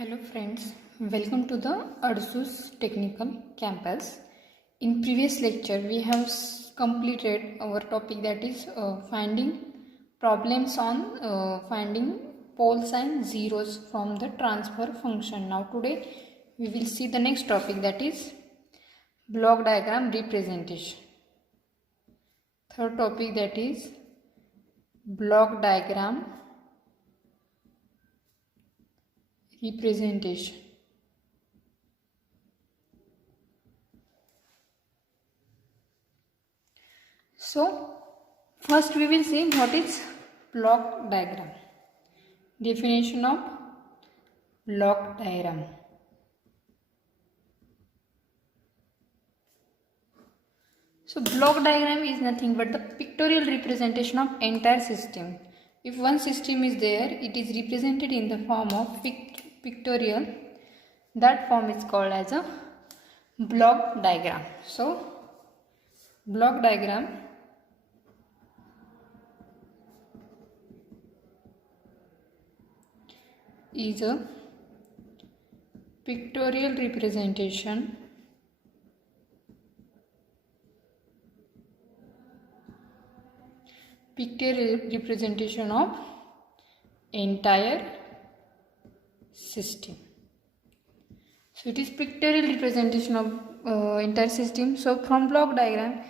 Hello friends, welcome to the Adsus Technical Campus. In previous lecture we have completed our topic, that is finding problems on finding poles and zeros from the transfer function. Now today we will see the next topic, that is block diagram representation. Third topic, that is block diagram representation. So first we will see what is block diagram. Definition of block diagram. So block diagram is nothing but the pictorial representation of entire system. If one system is there, it is represented in the form of pictorial. That form is called as a block diagram. So block diagram is a pictorial representation of entire system. So it is pictorial representation of entire system. So from block diagram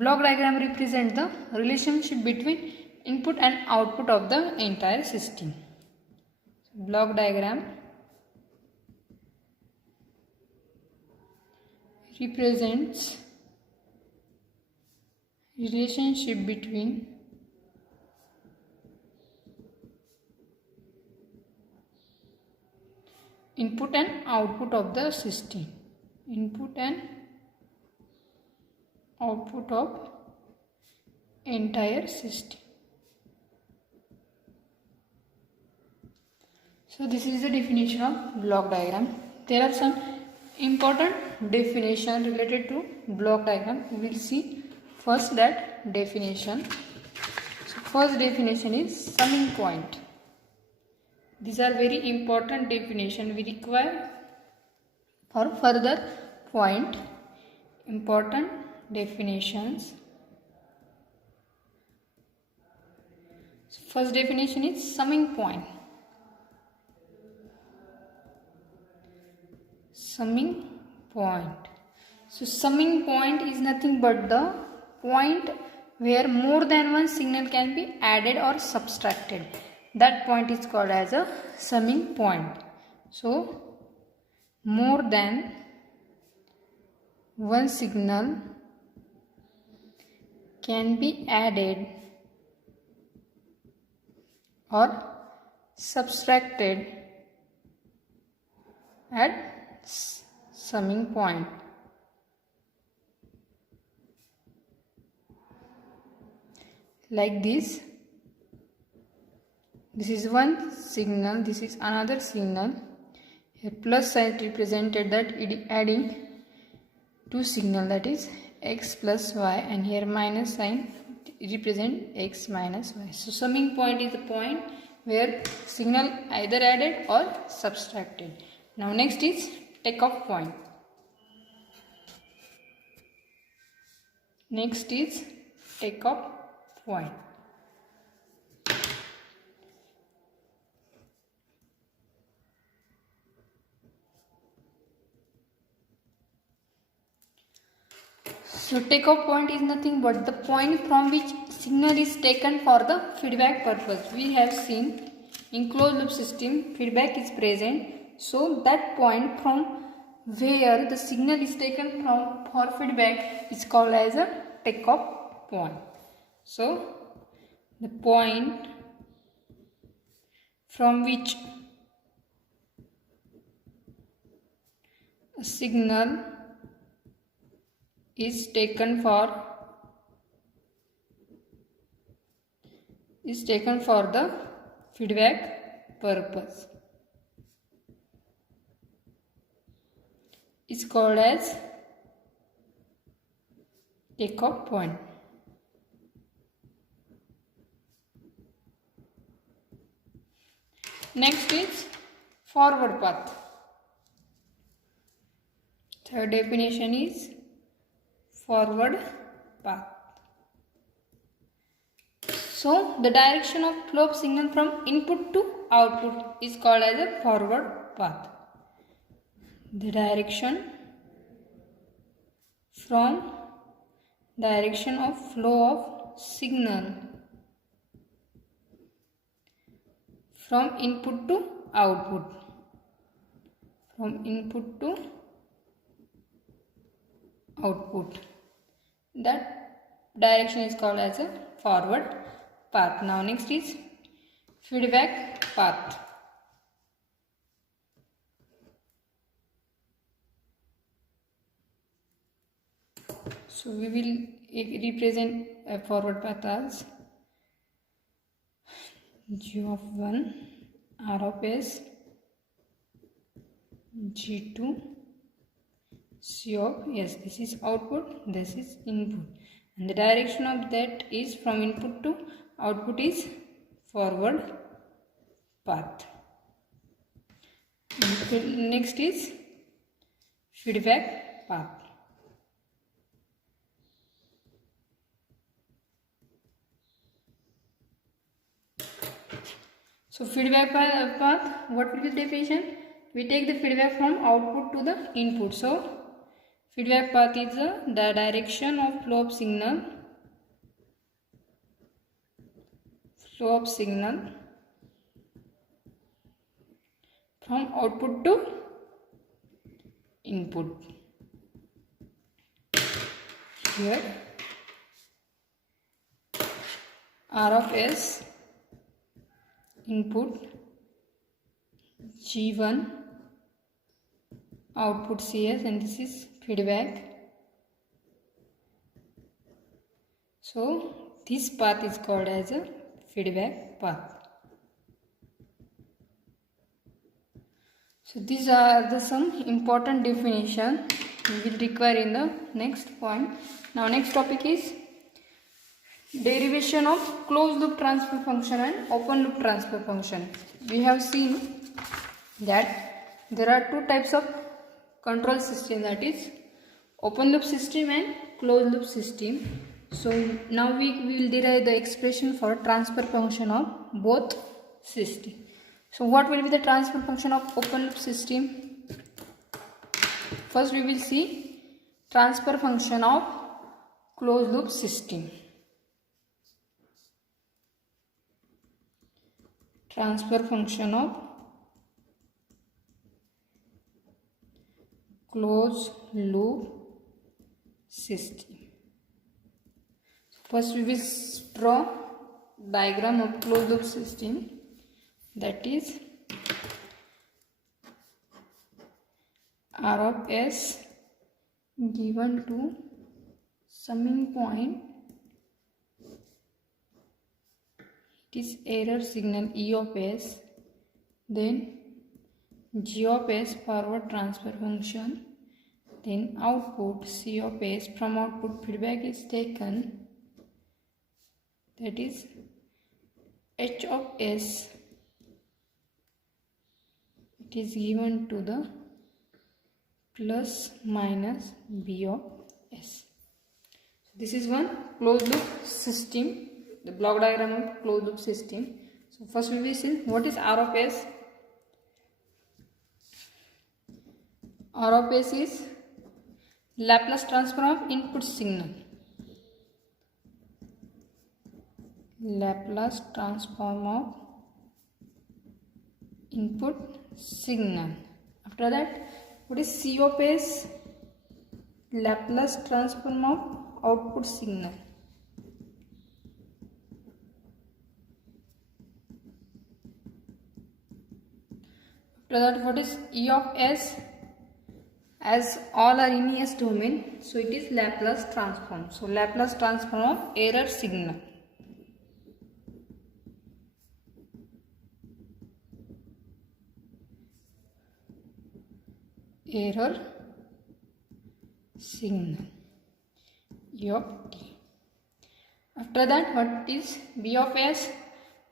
represent the relationship between input and output of the entire system. Block diagram represents relationship between input and output of the system. Input and output of entire system. So this is the definition of block diagram. There are some important definition related to block diagram. We will see first that definition. So first definition is summing point. These are very important definition we require for further point. Important definitions. So first definition is summing point. Summing point. So summing point is nothing but the point where more than one signal can be added or subtracted. That point is called as a summing point. So more than one signal can be added or subtracted at summing point. Like this is one signal, this is another signal. Here plus sign represented that it is adding two signal, that is x plus y, and here minus sign represent x minus y. So summing point is the point where signal either added or subtracted. Now next is takeoff point. Next is takeoff point. So takeoff point is nothing but the point from which signal is taken for the feedback purpose. We have seen in closed loop system feedback is present. So that point from where the signal is taken from for feedback is called as a takeoff point. So the point from which a signal is taken for the feedback purpose is called as takeoff point. Next is forward path. Third definition is forward path. So the direction of flow of signal from input to output is called as a forward path. The direction of flow of signal from input to output. From input to output. That direction is called as a forward path. Now next is feedback path. So we will represent a forward path as G of 1, R of S, G2, C of S. This is output, this is input. And the direction of that is from input to output is forward path. Next is feedback path. So feedback path, what will be the definition? We take the feedback from output to the input. So feedback path is the direction of flow of signal from output to input. Here R of S input, G1 output CS, and this is feedback. So this path is called as a feedback path. So these are some important definition we will require in the next point. Now next topic is derivation of closed loop transfer function and open loop transfer function. We have seen that there are two types of control system, that is open loop system and closed loop system. So now we will derive the expression for transfer function of both system. So what will be the transfer function of open loop system? First we will see transfer function of closed loop system. Transfer function of closed loop system. First we will draw diagram of closed loop system, that is R of S given to summing point, it is error signal E of S, then G of S forward transfer function, then output C of S. From output feedback is taken, that is H of S, it is given to the plus minus B of S. This is one closed loop system, the block diagram of closed loop system. So first we will see what is R of S. R of S is Laplace transform of input signal. Laplace transform of input signal. After that, what is C of S? Laplace transform of output signal. After that, what is E of S? As all are in S domain, so it is Laplace transform. So Laplace transform of error signal. Error signal E of t. After that, what is B of S?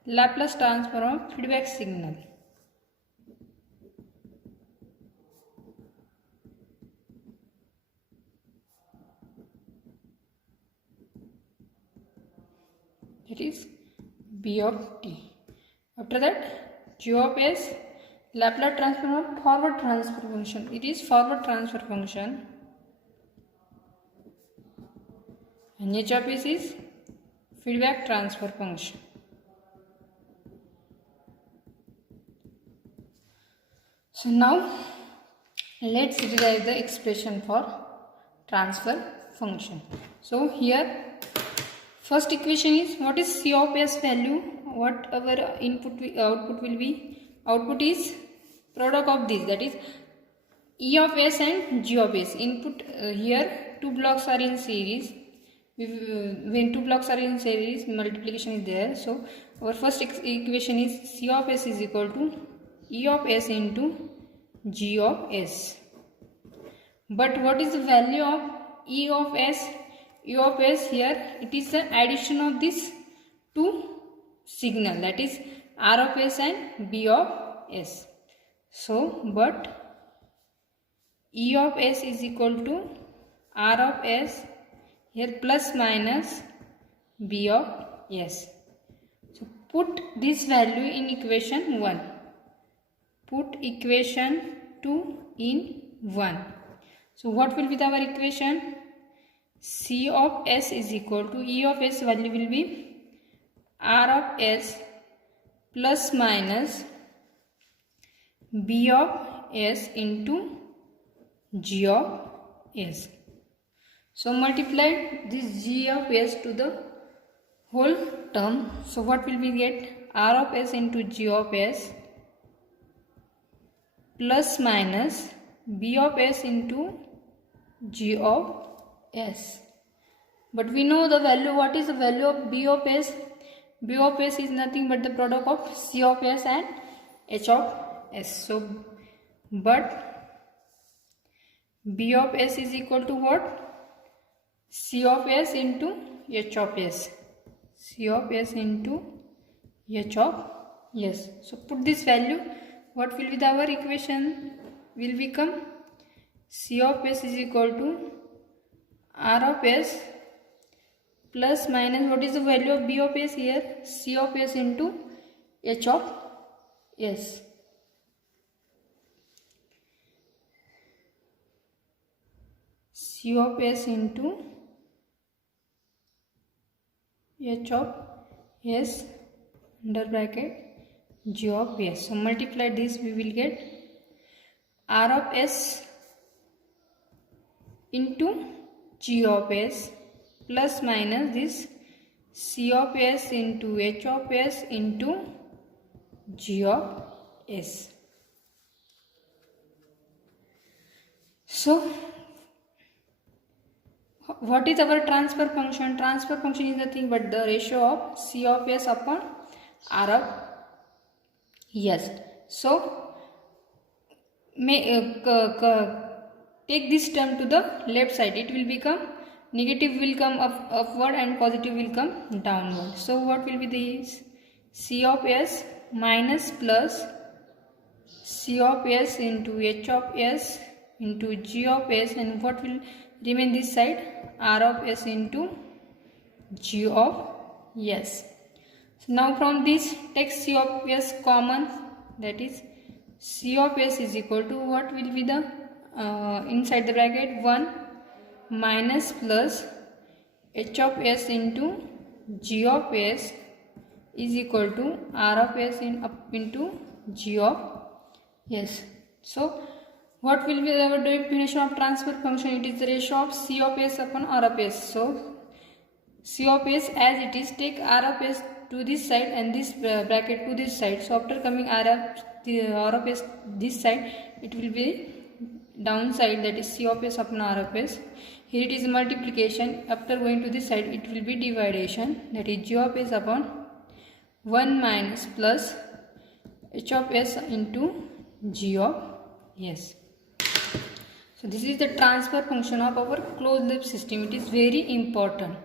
Laplace transform of feedback signal. that is b of t. After that, g of s, Laplace transform of forward transfer function. It is forward transfer function. And h of s is feedback transfer function. So now let's derive the expression for transfer function. So here first equation is, what is c of s value? What our output will be? Output is product of this, that is e of s and g of s. Input here two blocks are in series. When two blocks are in series, multiplication is there. So our first equation is c of s is equal to e of s into g of s. But what is the value of e of s? E of s here, it is the addition of these two signal, that is r of s and b of s. So but e of s is equal to r of s here plus minus b of s. So put this value in equation 1. Put equation 2 in 1. So what will be our equation? C of s is equal to e of s value will be r of s plus minus b of s into g of s. So multiply this g of s to the whole term. So what will we get? R of s into g of s plus minus b of s into g of s. But we know the value. What is the value of b of s? B of s is nothing but the product of c of s and h of s. So but b of s is equal to what? C of s into h of s. C of s into h of s. So put this value. What will be our equation? Will become C of s is equal to r of s plus minus, what is the value of b of s here? C of s into h of s. C of s into h of s under bracket g of s. So multiply this, we will get r of s into g of s plus minus this c of s into h of s into g of s. So what is our transfer function? Transfer function is nothing but the ratio of c of s upon r of s. So take this term to the left side. It will become negative will come upward and positive will come downward. So what will be this? C of s minus plus C of s into h of s into g of s, and what will remain this side? R of s into g of s. So now from this, take c of s common, that is c of s is equal to what will be the inside the bracket 1 minus plus h of s into g of s is equal to r of s into g of s. So what will be our definition of transfer function? It is the ratio of c of s upon r of s. So c of s as it is, take r of s to this side and this bracket to this side. So after coming r of s this side, it will be downside, that is c of s upon r of s. Here it is multiplication. After going to this side, it will be dividation, that is g of s upon 1 minus plus h of s into g of s. So this is the transfer function of our closed loop system. It is very important.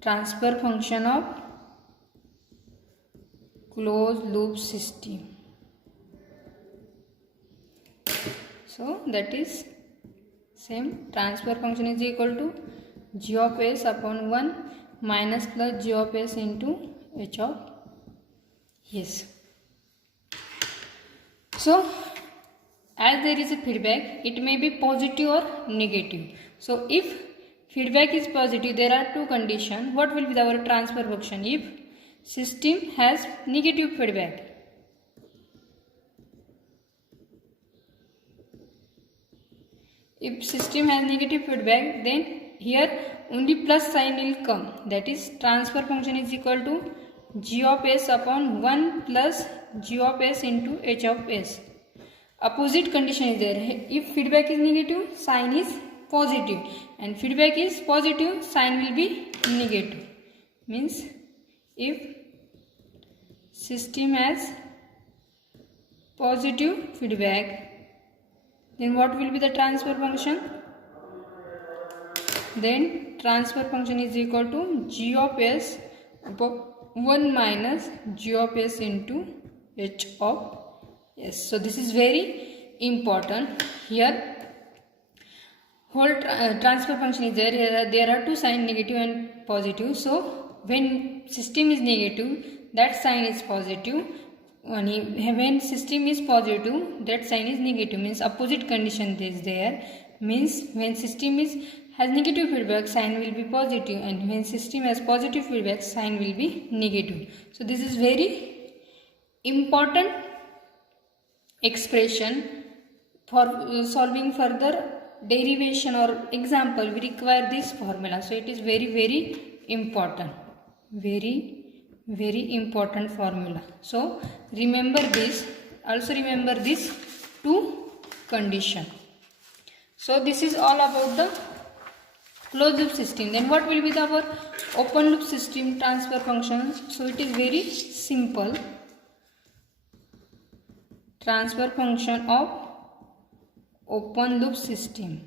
Transfer function of closed loop system. So that is same, transfer function is equal to g of s upon 1 minus plus g of s into h of s. So as there is a feedback, it may be positive or negative. So if feedback is positive, there are two conditions. What will be our transfer function? If system has negative feedback, then here only plus sign will come. That is, transfer function is equal to g of s upon 1 plus g of s into h of s. Opposite condition is there. If feedback is negative, sign is positive, and feedback is positive, sign will be negative. Means if system has positive feedback, then what will be the transfer function? Then transfer function is equal to g of s upon 1 minus g of s into h of s. So this is very important. Here whole transfer function is there. Here there are two signs, negative and positive. So when system is negative, that sign is positive. When system is positive, that sign is negative. Means opposite condition is there. Means when system has negative feedback, sign will be positive, and when system has positive feedback, sign will be negative. So this is very important expression. For solving further derivation or example, we require this formula. So it is very, very important. Very important formula. So remember this. Also remember this two condition. So this is all about the closed loop system. Then what will be our open loop system transfer function? So it is very simple. Transfer function of open loop system.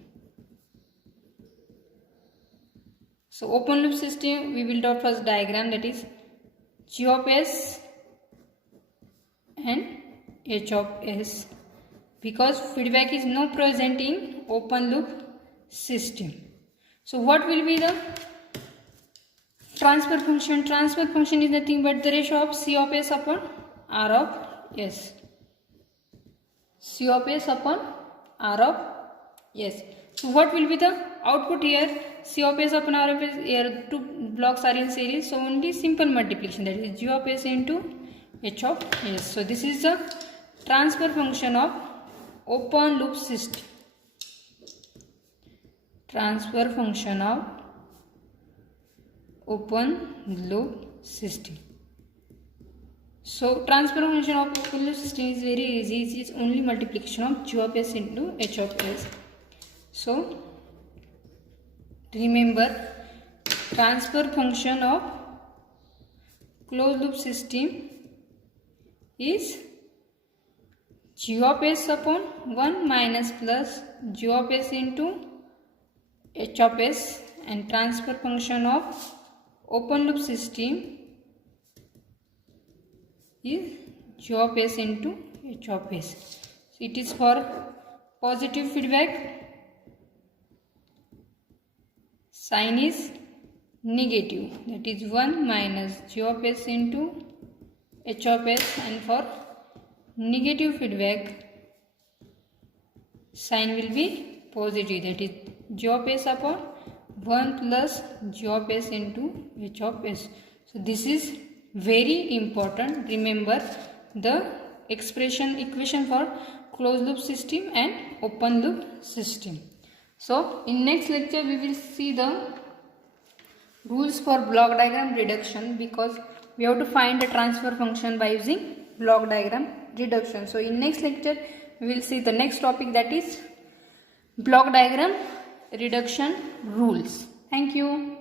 So open loop system, we will draw first diagram, that is g of s and h of s, because feedback is not present in open loop system. So what will be the transfer function? Transfer function is nothing but the ratio of c of s upon r of s. C of s upon r of s. So what will be the output here? C of s upon r of s. Here two blocks are in series, so only simple multiplication, that is g of s into h of s. So this is the transfer function of open loop system. Transfer function of open loop system. So transfer function of open loop system is very easy. It is only multiplication of g of s into h of s. So remember, transfer function of closed loop system is g of s upon 1 minus plus g of s into h of s, and transfer function of open loop system is g of s into h of s. So it is for positive feedback, sign is negative, that is 1 minus g of s into h of s, and for negative feedback, sign will be positive, that is g of s upon 1 plus g of s into h of s. So this is very important. Remember the equation for closed loop system and open loop system. So in next lecture we will see the rules for block diagram reduction, because we have to find the transfer function by using block diagram reduction. So in next lecture we will see the next topic, that is block diagram reduction rules. Thank you.